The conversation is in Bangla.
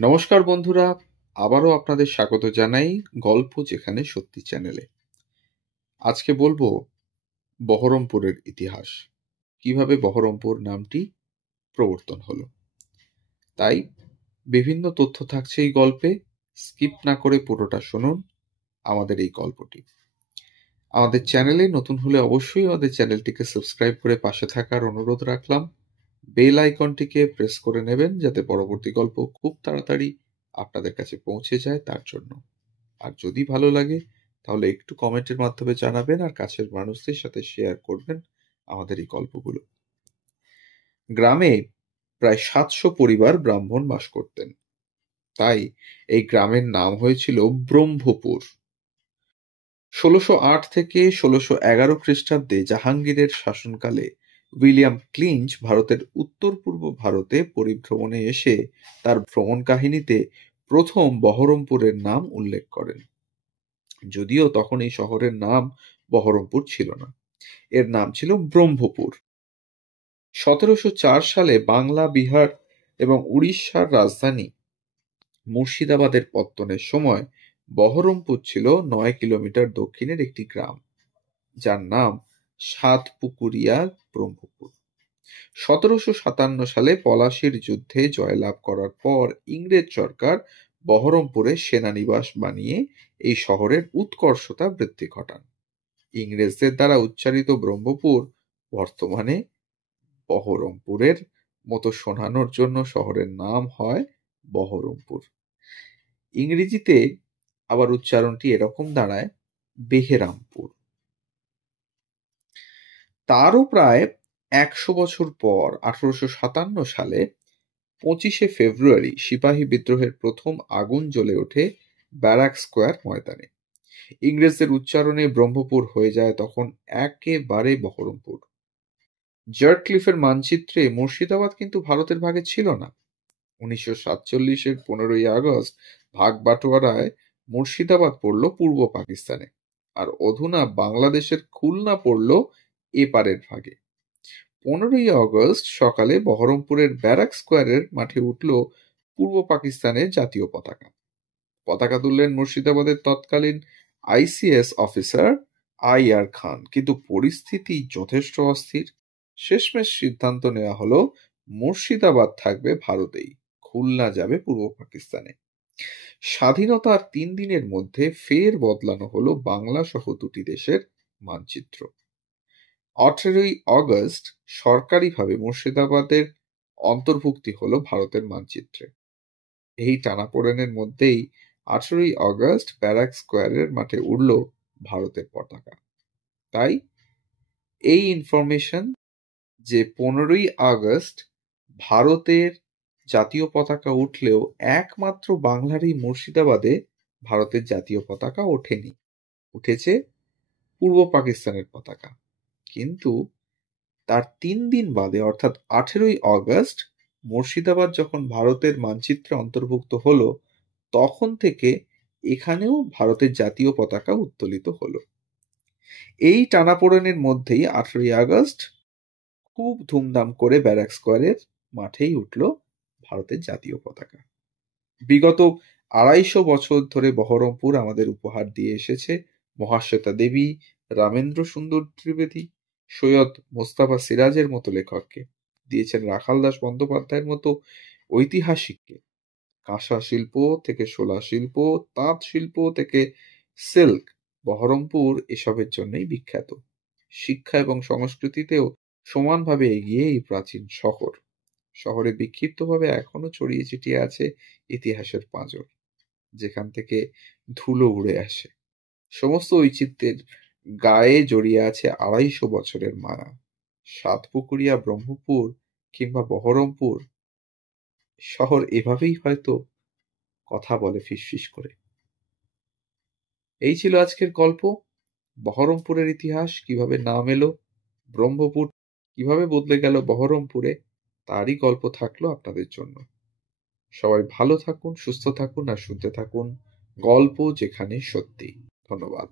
নমস্কার বন্ধুরা, আবারও আপনাদের স্বাগত জানাই গল্প যেখানে সত্যি চ্যানেলে। আজকে বলবো বহরমপুরের ইতিহাস, কিভাবে বহরমপুর নামটি প্রবর্তন হলো। তাই বিভিন্ন তথ্য থাকছে এই গল্পে, স্কিপ না করে পুরোটা শুনুন আমাদের এই গল্পটি। আমাদের চ্যানেলে নতুন হলে অবশ্যই আমাদের চ্যানেলটিকে সাবস্ক্রাইব করে পাশে থাকার অনুরোধ রাখলাম। বেল আইকনটিকে প্রেস করে নেবেন যাতে পরবর্তী গল্প খুব তাড়াতাড়ি আপনাদের কাছে পৌঁছে যায় তার জন্য। আর যদি ভালো লাগে তাহলে একটু কমেন্টের মাধ্যমে জানাবেন আর কাছের মানুষদের সাথে শেয়ার করবেন আমাদের এই গল্পগুলো। গ্রামে প্রায় ৭০০ পরিবার ব্রাহ্মণ বাস করতেন, তাই এই গ্রামের নাম হয়েছিল ব্রহ্মপুর। ১৬০৮ থেকে ১৬১১ খ্রিস্টাব্দে জাহাঙ্গীরের শাসনকালে উইলিয়াম ক্লিঞ্চ ভারতের উত্তর পূর্ব ভারতে পরিভ্রমণে এসে তার ভ্রমণ কাহিনীতে প্রথম বহরমপুরের নাম উল্লেখ করেন। যদিও তখন এই শহরের নাম বহরমপুর ছিল না, এর নাম ছিল ব্রহ্মপুর। ১৭০৪ সালে বাংলা, বিহার এবং উড়িষ্যার রাজধানী মুর্শিদাবাদের পত্তনের সময় বহরমপুর ছিল ৯ কিলোমিটার দক্ষিণের একটি গ্রাম, যার নাম সাতপুকুরিয়া ব্রহ্মপুর। ১৭৫৭ সালে পলাশীর যুদ্ধে জয়লাভ করার পর ইংরেজ সরকার বহরমপুরে সেনানিবাস বানিয়ে এই শহরের উৎকর্ষতা বৃদ্ধি ঘটান। ইংরেজদের দ্বারা উচ্চারিত ব্রহ্মপুর বর্তমানে বহরমপুরের মতো শোনানোর জন্য শহরের নাম হয় বহরমপুর। ইংরেজিতে আবার উচ্চারণটি এরকম দাঁড়ায় বেহেরামপুর। তারও প্রায় ১০০ বছর পর ১৮৫৭ সালে ২৫শে ফেব্রুয়ারি সিপাহী বিদ্রোহের প্রথম আগুন জ্বলে ওঠে ব্যারাক স্কোয়ার ময়দানে। ইংরেজদের উচ্চারণে ব্রহ্মপুর হয়ে যায় তখন একেবারে বহরমপুর। জার্টক্লিফের মানচিত্রে মুর্শিদাবাদ কিন্তু ভারতের ভাগে ছিল না। ১৯৪৭-এর ১৫ই আগস্ট ভাগ বাটোয়ারায় মুর্শিদাবাদ পড়ল পূর্ব পাকিস্তানে, আর অধুনা বাংলাদেশের খুলনা পড়ল এপারের ভাগে। ১৫ই আগস্ট সকালে বহরমপুরের ব্যারাক স্কোয়ারের মাঠে উঠল পূর্ব পাকিস্তানের জাতীয় পতাকা। পতাকা তুললেন মুর্শিদাবাদের তৎকালীন আইসিএস অফিসার আই.আর. খান। কিন্তু পরিস্থিতি যথেষ্ট অস্থির। শেষমেশ সিদ্ধান্ত নেওয়া হলো মুর্শিদাবাদ থাকবে ভারতেই, খুলনা যাবে পূর্ব পাকিস্তানে। স্বাধীনতার ৩ দিনের মধ্যে ফের বদলানো হলো বাংলা সহ দুটি দেশের মানচিত্র। ১৮ই আগস্ট সরকারিভাবে মুর্শিদাবাদের অন্তর্ভুক্তি হলো ভারতের মানচিত্রে। এই টানাপোড়েনের মধ্যেই ১৮ই আগস্ট ব্যারাক স্কোয়ারের মাঠে উড়ল ভারতের পতাকা। তাই এই ইনফরমেশন যে ১৫ই আগস্ট ভারতের জাতীয় পতাকা উঠলেও একমাত্র বাংলারই মুর্শিদাবাদে ভারতের জাতীয় পতাকা ওঠেনি, উঠেছে পূর্ব পাকিস্তানের পতাকা। কিন্তু তার ৩ দিন বাদে অর্থাৎ ১৮ই আগস্ট মুর্শিদাবাদ যখন ভারতের মানচিত্রে অন্তর্ভুক্ত হলো, তখন থেকে এখানেও ভারতের জাতীয় পতাকা উত্তোলিত হলো। এই টানাপোড়েনের মধ্যেই ১৮ই আগস্ট খুব ধুমধাম করে ব্যারাক স্কোয়ারের মাঠেই উঠল ভারতের জাতীয় পতাকা। বিগত ২৫০ বছর ধরে বহরমপুর আমাদের উপহার দিয়ে এসেছে মহাশ্বেতা দেবী, রামেন্দ্র সুন্দর ত্রিবেদী, সৈয়দ মোস্তফা সিরাজের মতো লেখককে, দিয়েছেন রাখাল দাস বন্দ্যোপাধ্যায়ের মতো ঐতিহাসিককে। কাঁসা শিল্প থেকে শোলা শিল্প, তাঁত শিল্প থেকে সিল্ক, বহরমপুর এসবের জন্যই বিখ্যাত। শিক্ষা এবং সংস্কৃতিতেও সমানভাবে এগিয়ে এই প্রাচীন শহর। শহরে বিক্ষিপ্তভাবে এখনো ছড়িয়ে ছিটিয়ে আছে ইতিহাসের পাঁজর, যেখান থেকে ধুলো উড়ে আসে। সমস্ত ঐচিত্যের গায়ে জড়িয়ে আছে ২৫০ বছরের মায়া। সাতপুকুরিয়া, ব্রহ্মপুর কিংবা বহরমপুর শহর এভাবেই হয়তো কথা বলে ফিসফিস করে। এই ছিল আজকের গল্প, বহরমপুরের ইতিহাস, কিভাবে নাম এলো, ব্রহ্মপুর কিভাবে বদলে গেল বহরমপুরে, তারই গল্প থাকলো আপনাদের জন্য। সবাই ভালো থাকুন, সুস্থ থাকুন আর শুনতে থাকুন গল্প যেখানে সত্যি। ধন্যবাদ।